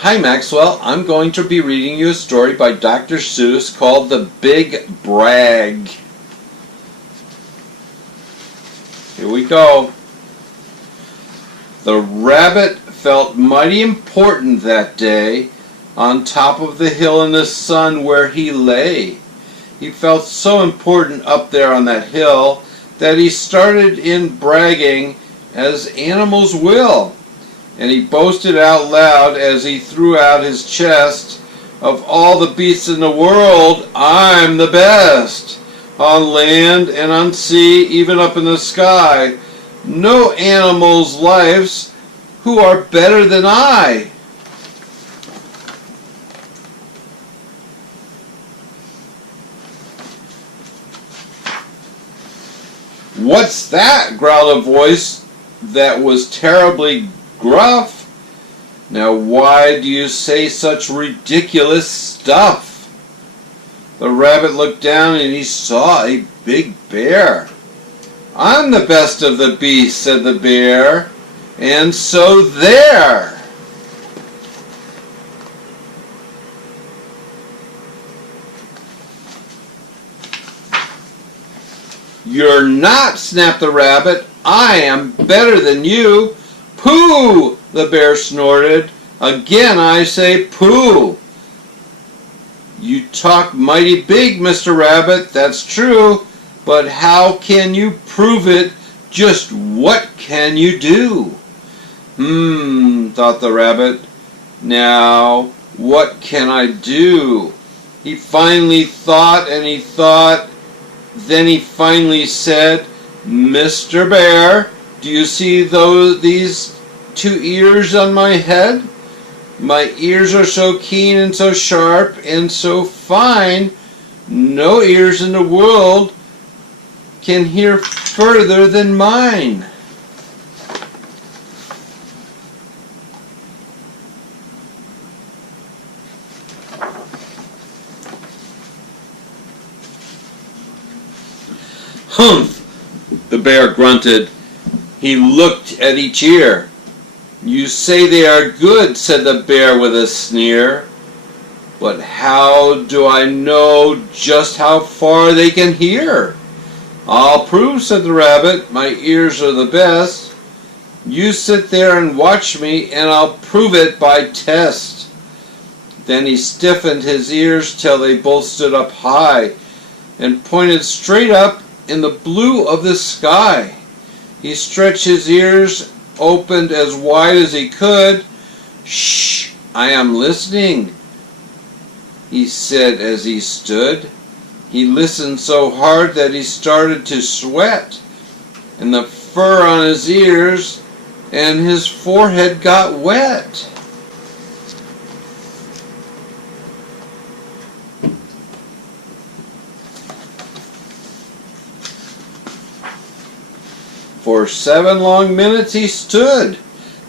Hi Maxwell, I'm going to be reading you a story by Dr. Seuss called The Big Brag. Here we go. The rabbit felt mighty important that day on top of the hill in the sun where he lay. He felt so important up there on that hill that he started in bragging as animals will. And he boasted out loud as he threw out his chest, "Of all the beasts in the world, I'm the best. On land and on sea, even up in the sky, no animal's lives who are better than I." "What's that?" growled a voice that was terribly gruff. "Now why do you say such ridiculous stuff?" The rabbit looked down and he saw a big bear. "I'm the best of the beasts," said the bear, "and so there." "You're not," snapped the rabbit. "I am better than you." "Pooh!" the bear snorted. "Again I say pooh." "You talk mighty big, Mr. Rabbit, that's true, but how can you prove it? Just what can you do?" Thought the rabbit. "Now, what can I do?" He finally thought and he thought. Then he finally said, "Mr. Bear, do you see these two ears on my head? My ears are so keen and so sharp and so fine, no ears in the world can hear further than mine." "Humph!" the bear grunted. He looked at each ear. "You say they are good," said the bear with a sneer. "But how do I know just how far they can hear?" "I'll prove," said the rabbit. "My ears are the best. You sit there and watch me, and I'll prove it by test." Then he stiffened his ears till they both stood up high and pointed straight up in the blue of the sky. He stretched his ears, opened as wide as he could. "Shh, I am listening," he said as he stood. He listened so hard that he started to sweat, and the fur on his ears and his forehead got wet. For 7 long minutes he stood.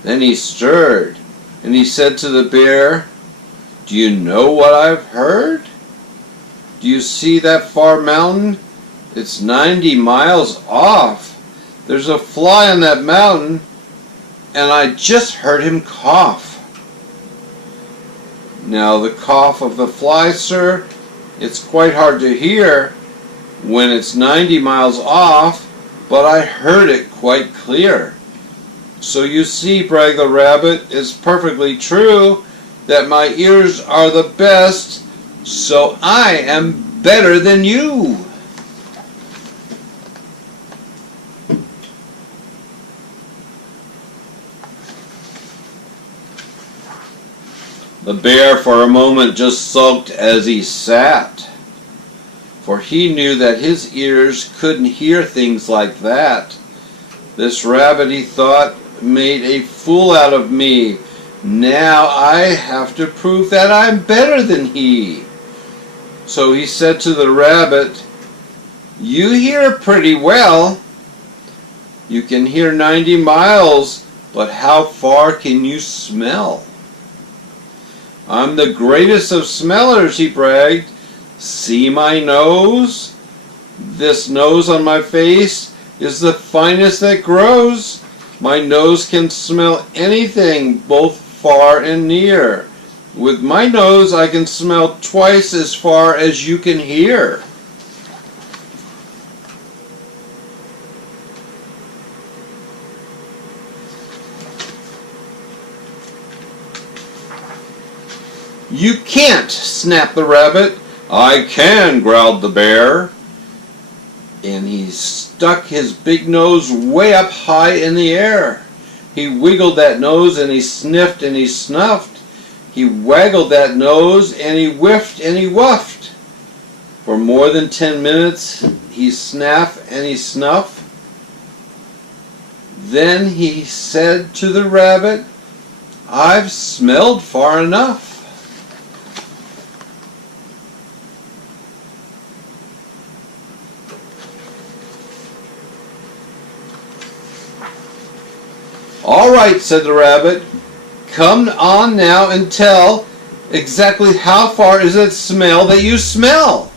Then he stirred, and he said to the bear, "Do you know what I've heard? Do you see that far mountain? It's 90 miles off. There's a fly on that mountain, and I just heard him cough." "Now the cough of the fly, sir, it's quite hard to hear when it's 90 miles off, but I heard it quite clear." "So you see," bragged the rabbit, "it's perfectly true that my ears are the best, so I am better than you." The bear for a moment just sulked as he sat, for he knew that his ears couldn't hear things like that. "This rabbit," he thought, "made a fool out of me. Now I have to prove that I'm better than he." So he said to the rabbit, "You hear pretty well. You can hear 90 miles, but how far can you smell?" "I'm the greatest of smellers," he bragged. "See my nose? This nose on my face is the finest that grows. My nose can smell anything, both far and near. With my nose, I can smell twice as far as you can hear. You can't, snapped the rabbit. I can, growled the bear. And he stuck his big nose way up high in the air. He wiggled that nose and he sniffed and he snuffed. He waggled that nose and he whiffed and he wuffed. For more than 10 minutes he snaffed and he snuffed. Then he said to the rabbit, I've smelled far enough. All right, said the rabbit. Come on now and tell exactly how far is that smell that you smell?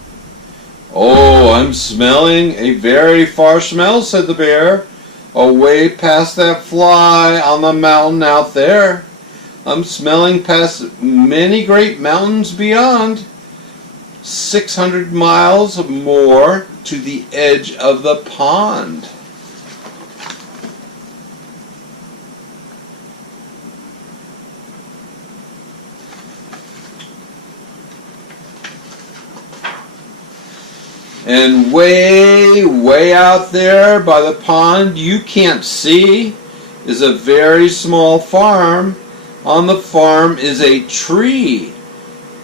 Oh, I'm smelling a very far smell, said the bear. Away past that fly on the mountain out there. I'm smelling past many great mountains beyond. 600 miles more to the edge of the pond. And way, way out there by the pond you can't see is a very small farm. On the farm is a tree.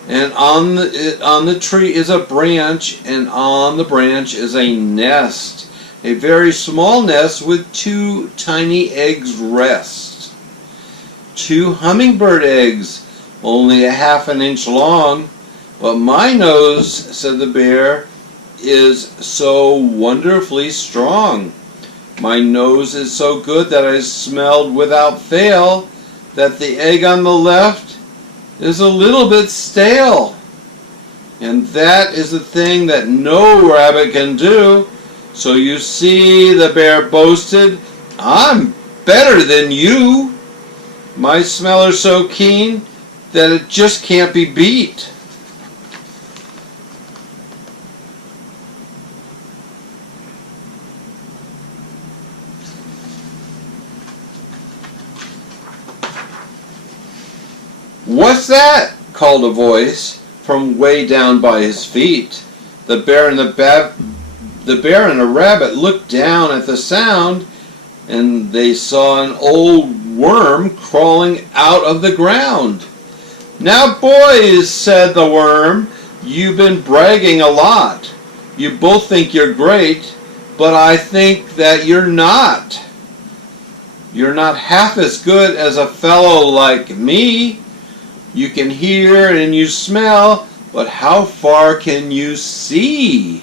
And on the tree is a branch, and on the branch is a nest. A very small nest with 2 tiny eggs rest. 2 hummingbird eggs, only a half an inch long. But my nose, said the bear, is so wonderfully strong. My nose is so good that I smelled without fail that the egg on the left is a little bit stale. And that is the thing that no rabbit can do. So you see, the bear boasted, I'm better than you. My smeller's so keen that it just can't be beat. What's that? Called a voice from way down by his feet. The bear and the rabbit looked down at the sound, and they saw an old worm crawling out of the ground. Now boys, said the worm, you've been bragging a lot. You both think you're great, but I think that you're not. You're not half as good as a fellow like me. You can hear and you smell, but how far can you see?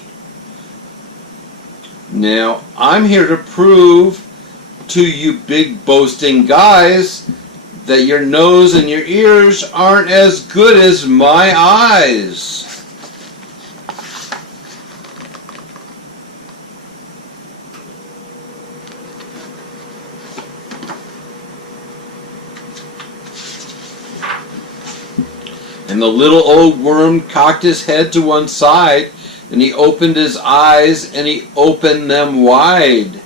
Now, I'm here to prove to you big boasting guys that your nose and your ears aren't as good as my eyes. And the little old worm cocked his head to one side, and he opened his eyes, and he opened them wide.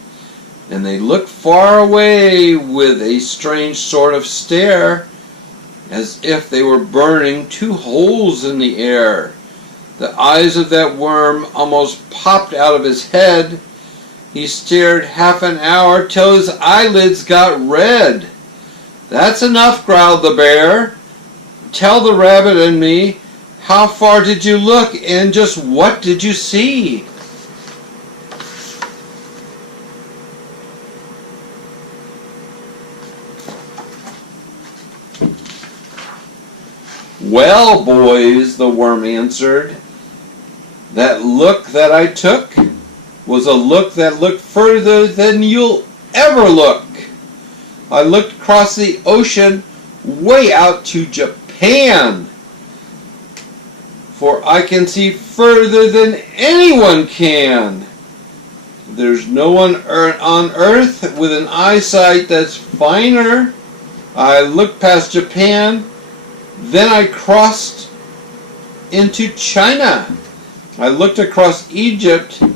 And they looked far away with a strange sort of stare, as if they were burning 2 holes in the air. The eyes of that worm almost popped out of his head. He stared half an hour till his eyelids got red. That's enough, growled the bear. Tell the rabbit and me, how far did you look and just what did you see? Well, boys, the worm answered, that look that I took was a look that looked further than you'll ever look. I looked across the ocean way out to Japan, for I can see further than anyone can. There's no one on earth with an eyesight that's finer. I looked past Japan Then I crossed into China. I looked across Egypt, and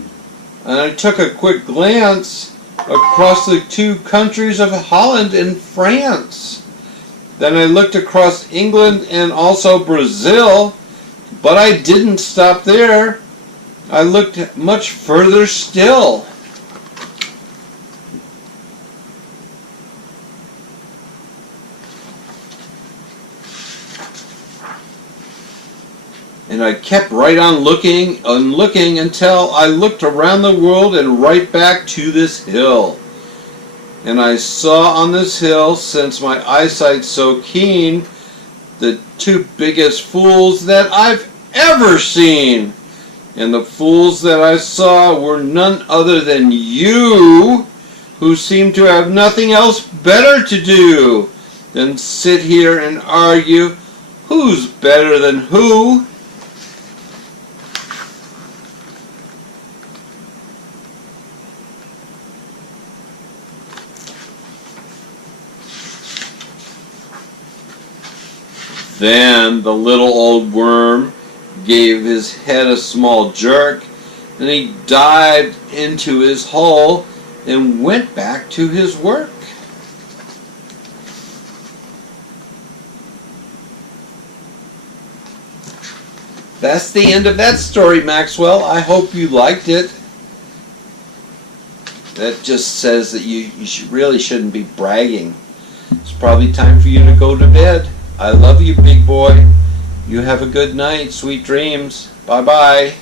I took a quick glance across the two countries of Holland and France. Then I looked across England and also Brazil, but I didn't stop there. I looked much further still. And I kept right on looking and looking until I looked around the world and right back to this hill. And I saw on this hill, since my eyesight's so keen, the two biggest fools that I've ever seen. And the fools that I saw were none other than you, who seem to have nothing else better to do than sit here and argue who's better than who. Then the little old worm gave his head a small jerk, and he dived into his hole and went back to his work. That's the end of that story, Maxwell. I hope you liked it. That just says that you really shouldn't be bragging. It's probably time for you to go to bed. I love you, big boy. You have a good night. Sweet dreams. Bye-bye.